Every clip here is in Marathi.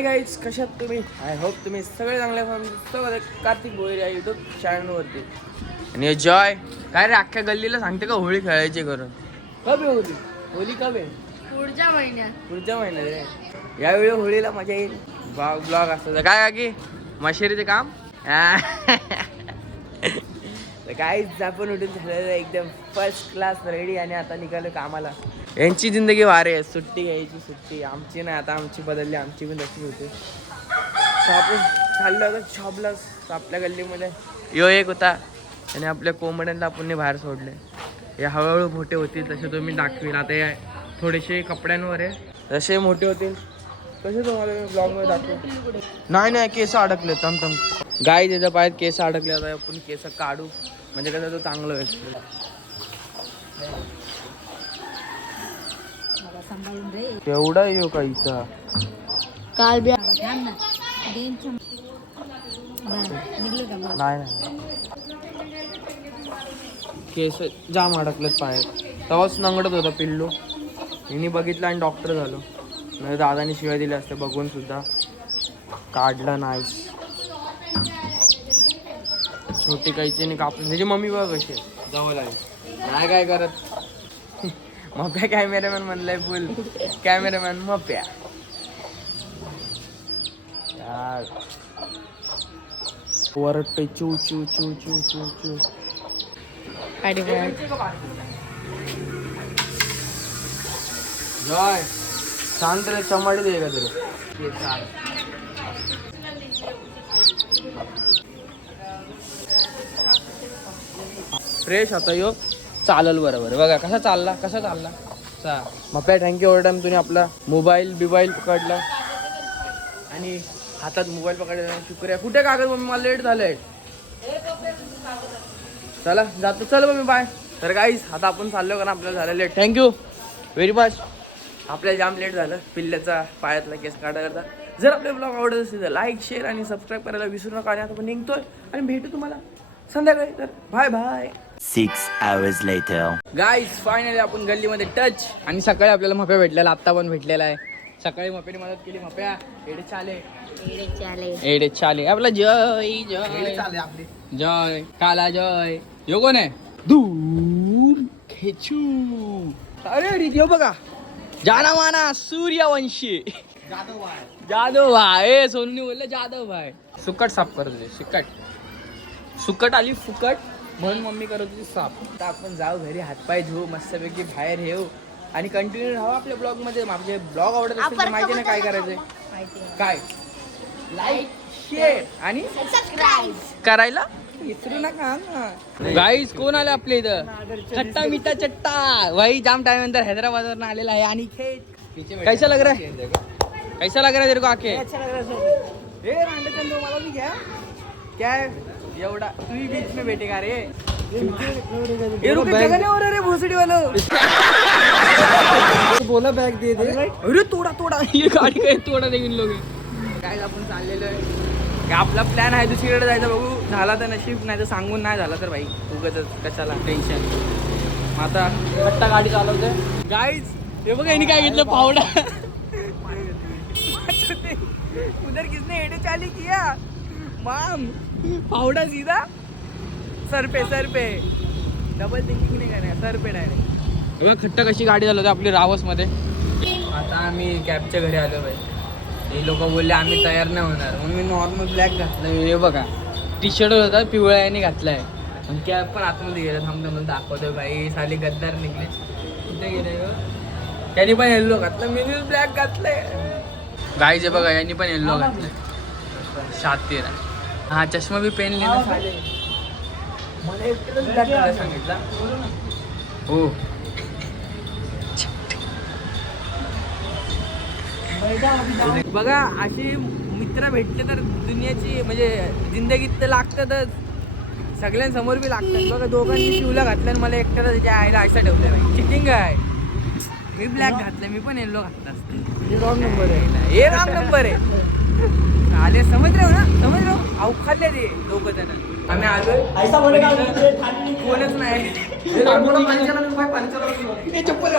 हाय गाईज, कशात तुम्ही? आय होप तुम्ही सगळे चांगले कार्तिक भोईर या युट्यूब चॅनलवरती. आणि जॉय काय रे अख्ख्या गल्लीला सांगते का होळी खेळायची करून? कब आहे होळी? होळी कब आहे? पुढच्या महिन्यात रे. यावेळी होळीला मजा येईल. ब्लॉग असतं काय का की मशेरीचे काम काहीच आपण उठून झालेलं एकदम फर्स्ट क्लास रेडी आणि आता निघालो कामाला. यांची जिंदगी वारे आहे, सुट्टी घ्यायची सुट्टी. आमची नाही, आता आमची बदलली, आमची पण तशी होते. तर आपण चाललो आता शॉपला आपल्या गल्लीमध्ये. यो एक होता आणि आपल्या कोंबड्यांना आपण बाहेर सोडले. हे हळूहळू मोठे होतील तसे तुम्ही दाखवील. आता हे थोडेसे कपड्यांवर आहे, जसे मोठे होतील तसे तुम्हाला मी ब्लॉगमध्ये दाखवू. नाही केस अडकले तम गाय त्याच्या पायात केस अडकले. आता आपण केस काढू म्हणजे कसं तो चांगलं होईल. केवढा येऊ काहीचा काल नाही केस जाम अडकलेत पायात. तेव्हाच नंगडत होता पिल्लू. हिने बघितलं आणि डॉक्टर झालो. म्हणजे दादानी शिवाय दिले असते बघून सुद्धा. काढलं नाही. छोटी काहीची कापून त्याची मम्मी बघ कशी जवळ आली नाही काय करत. मप्या कॅमेरामॅन म्हणलंय फुल कॅमेरामॅन मप्या. वरटते चू चू चू चू चू चू. जय शांत रे, चमाडी दे का तुला. फ्रेश होता यो. चालल बरोबर बघा कसा चालला. मप्या थँक्यू ओव्हर टाइम. तुम्ही आपला मोबाईल पकडला आणि हातात मोबाईल पकडला. शुक्रिया. कुठे कागद मम्मी, मला लेट झालंय. चला जातो. चल मम्मी बाय. तर गाईस आता आपण चाललो कारण आपल्याला झालं लेट. Thank you very much. आपल्याला जाम लेट झालं पिल्ल्याचा पायातला केस काढायला. जर आपले ब्लॉग आवडत असेल तर लाईक शेअर आणि सबस्क्राईब करायला विसरू नका. आणि आता आपण निघतोय आणि भेटू तुम्हाला संध्याकाळी. तर bye bye. 6 hours later. Guys finally आपण गल्लीमध्ये टच. आणि सकाळी आपल्याला मप्या भेटलेला, आत्ता पण भेटलेला आहे. सकाळी मप्याने मदत केली. मप्या एडे चाले आपला जय जय काला जय. यो कोण आहे? धूम खेचू. अरे रिद्यो बघा, जाना माना सूर्यवंशी जाधव भाई. सोनूने बोललं जाधव भाई. सुकट साफ करत होते. सुकट आली फुकट म्हणून मम्मी करत होती साफ. आता आपण जाऊ घरी, हातपाय धुवू, मस्तपैकी बाहेर येऊ आणि कंटिन्यू राहू आपल्या ब्लॉग मध्ये. माझे ब्लॉग आवडत असेल तर माहिती नाही काय करायचंय. काय लाईक शेअर आणि सबस्क्राईब करायला विसरू नका. गाईज कोण आले आपल्या इथं? चट्टा मिठा चट्टा भाई. जाम टाइम नंतर हैदराबाद वरून आलेला आहे. आणि कैसा लग रहा है? कैसा लग रहा है तेरे को आके? अच्छा लग रहा है. ए रांडे चंदू मला भी घ्या. क्या है एवढा तू ही बीच में बैठेगा रे. ये रुक जगह नहीं हो रहा रे भोसड़ी वालों. बोला बैग दे दे. अरे तोडा ये गाडी काय तोडा दे इन लोग. काय आपण चाललेलो आहे. आपला प्लॅन आहे दुसरीकडे जायचं. बघू झाला तर नशीब, नाही तर सांगून नाही झाला तर भाई उगाच कशाला टेन्शन. आता कट्टा गाडी चालवते. गाईज हे बघा यांनी काय घेतलं, पावडा. उधर किसने एडे चाली किया माम. पावडा सीधा सर पे डबल थिंकिंग नाही करणार. सर पे डायरेक्ट. बघा खट्टा कशी गाडी चालवते आपली रावस मध्ये. आता आम्ही कॅबच्या घरी आलो भाई. हे लोक बोलले आम्ही तयार नाही होणार म्हणून मी नॉर्मल ब्लॅक घातलं. हे बघा टी शर्ट होता पिवळ्या याने घातलाय. आणि कॅब पण आतमध्ये गेला. थांबतो दाखवतो भाई. साली गद्दार निघले. कुठे गेले त्यांनी पण येल्लो घातलं, मी ब्लॅक घातलंय. गाईचे बघा यांनी पण येल्लो घातलंय. शातीर हा चष्मा भी पेन लेना चालेल. मला एकटंच ब्लॅक घालायला सांगितला. हो बघा अशी मित्र भेटले तर दुनियाची म्हणजे जिंदगीत तर लागतातच. सगळ्यांसमोर बी लागतात. बघा दोघांनी शिवला घातलं आणि मला एकट्याला त्याच्या आईला आयसा ठेवलं. चिटिंग आहे. मी ब्लॅक घातलं, मी पण येल्लो घातला असतं. हे रॉंग नंबर आहे. हे रॉंग नंबर आहे. आले समज रे ना, समज रो. अहो खाल्ले ते दोघं जण. आम्ही आलोय कोणच नाही. चप्पल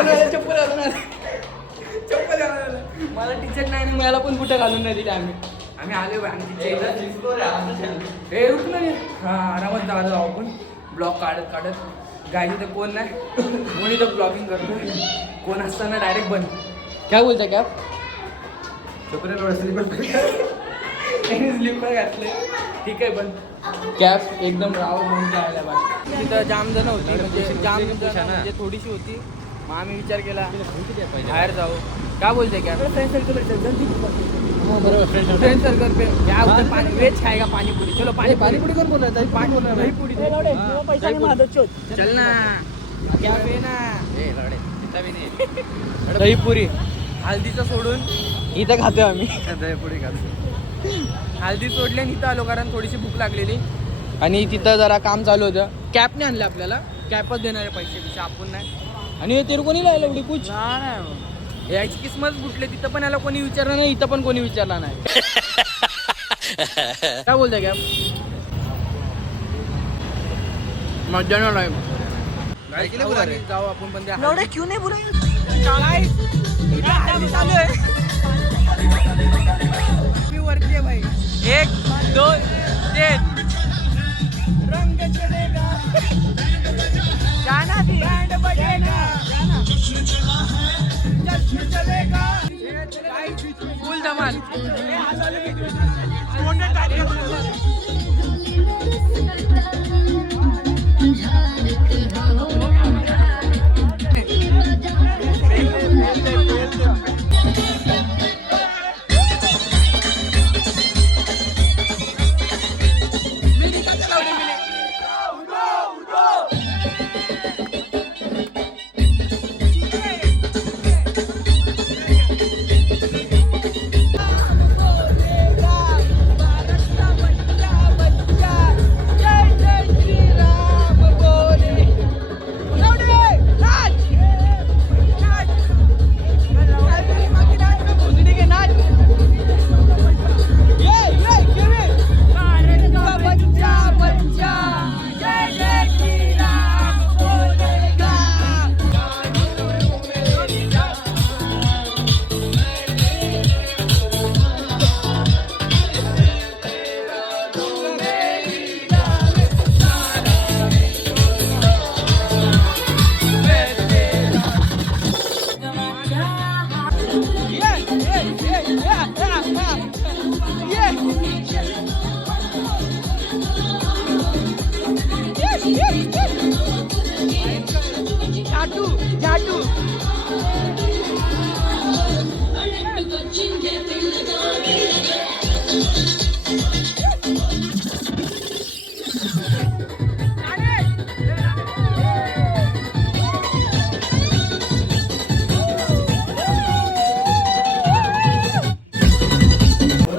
मला टीचर नाही ना मला पण कुठे घालून नाही दिली आम्ही आलो हे रुक ना हा आरामात जाऊ आपण ब्लॉग काढत गाडी तर कोण नाही कोणी तर ब्लॉगिंग करतो कोण असताना डायरेक्ट बंद काय बोलता कॅब स्लीपर घातले ठीक आहे पण कॅब एकदम राव म्हणून जायला पाहिजे तिथं जाम जण होती म्हणजे जाम म्हणजे थोडीशी होती मग आम्ही विचार केला बाहेर जाऊ काय बोलते कॅब फ्रेंड सर्कल पे क्या उधर पानी वेज खाएगा पानीपुरी चलो पानीपुरी कौन बोल रहा था दहीपुरी चल ना क्या पे ना दहीपुरी हल्दीचं सोडून इथं खातो आम्ही दहीपुरी खातो हल्दी सोडले आणि इथं आलो कारण थोडीशी भूक लागलेली आणि तिथं जरा काम चालू होतं कॅपने आणलं आपल्याला कॅपच देणारे पैसे आपण नाही आणि ते कोणी लावलं एवढी कुछ याची किस्मत फुटले तिथं पण याला कोणी विचारलं नाही इथं पण कोणी विचारला नाही काय बोलताय कॅप मजा नाही जाऊ आपण पण एवढे क्यों नाही बोला चालू आहे मी वरती आहे भाई 1 2 3 रंग चलेगा जाना भी बैंड बजेगा जश्न चलेगा फुल धमाल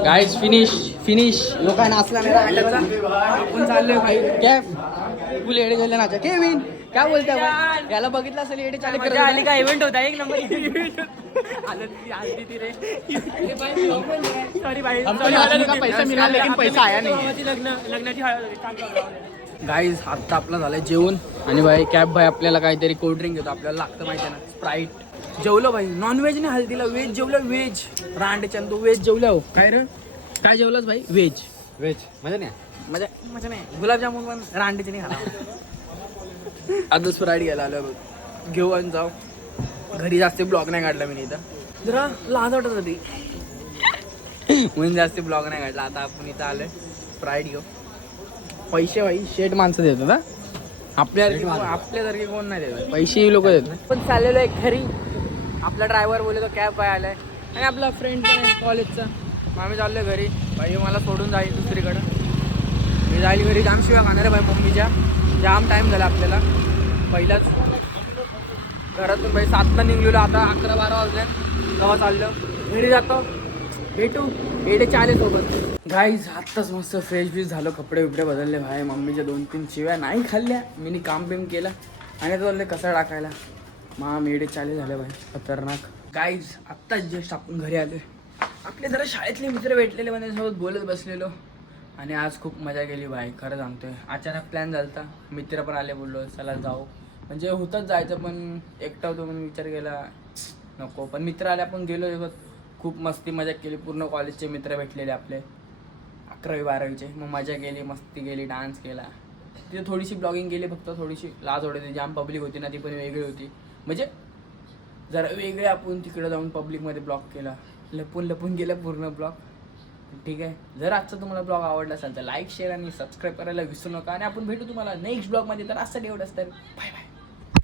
गाइस फिनिश लोकांना असला मेरा आटाचा आपण चाललोय भाई कॅफ फुल एडे झाले ना केविन काय बोलताय भाई याला बघितलं असेल एडे चालू कर आली का इव्हेंट होता एक नंबर आलती ती रे सॉरी भाई का पैसा मिळाला लेकिन पैसा आया नाही लग्नाची गाइस आता आपला झालाय जेवण आणि भाई कॅब भाई आपल्याला काहीतरी कोल्ड ड्रिंक घेतो आपल्याला लागतं माहिती आहे ना स्प्राईट जेवलो भाई नॉनव्हेज नाही हल्दीला व्हेज जेवलं व्हेज रांडच्यान तो व्हेज जेवला हो काय रे काय जेवलंस भाई व्हेज मजा नाही गुलाबजामुन पण रांडीचे नाही खाला आता स्प्राईट घ्यायला आलो बघ घेऊ आणि जाऊ घरी जास्त ब्लॉग नाही काढला मी इथं जरा लाज वाटत होती म्हणून जास्त ब्लॉग नाही काढला आता आपण इथं आलोय स्प्राईट घेऊ पैसे भाई शेट माणसं देतात ना आपल्यासारखे कोण नाही देत पैसे लोक देतात पण चाललेलो आहे घरी आपला ड्रायव्हर बोलतो कॅब काय आलाय आणि आपला फ्रेंड पण आहे कॉलेजचा मग आम्ही चाललोय घरी भाई मला सोडून जाईल दुसरीकडं मी जाईल घरी जाम शिवाय खाणार आहे भाई मम्मीच्या जाम टाईम झाला आपल्याला पहिलाच घरातून भाई 7ला निघलेलो आता 11-12 वाजल्या तेव्हा चाललं घरी जातो भेटू एडे चाले सोबत गाईज आत्ताच मस्त फ्रेश झालो कपडे बिपडे बदलले भाई मम्मीच्या 2-3 शिव्या नाही खाल्ल्या मी काम बिम केला आणि तो बोलले कसा टाकायला मग एडे चाले झाले भाई खतरनाक गाईज आत्ताच जस्ट आपण घरी आले आपले जरा शाळेतले मित्र भेटलेले माझ्यासोबत बोलत बसलेलो आणि आज खूप मजा केली भाई खरं सांगतोय अचानक प्लॅन झाला होता मित्र पण आले बोललो चला जाऊ म्हणजे होतंच जायचं पण एकटा होतो म्हणून विचार केला नको पण मित्र आले आपण गेलो खूप मस्ती मजा केली. पूर्ण कॉलेजचे मित्र भेटलेले आपले 11वी 12वीचे. मग मजा केली, मस्ती केली, डान्स केला. तिथे थोडीशी ब्लॉगिंग केली, फक्त थोडीशी लाज वाटत होती. जाम पब्लिक होती ना, ती पण वेगळी होती. म्हणजे जरा वेगळे आपण तिकडे जाऊन पब्लिकमध्ये ब्लॉग केला. लपून लपून गेला पूर्ण ब्लॉग. ठीक आहे. जर आजचा तुम्हाला ब्लॉग आवडला असेल तर लाईक शेअर आणि सबस्क्राईब करायला विसरू नका. आणि आपण भेटू तुम्हाला नेक्स्ट ब्लॉगमध्ये. तर आजसाठी एवढंच. तर बाय बाय.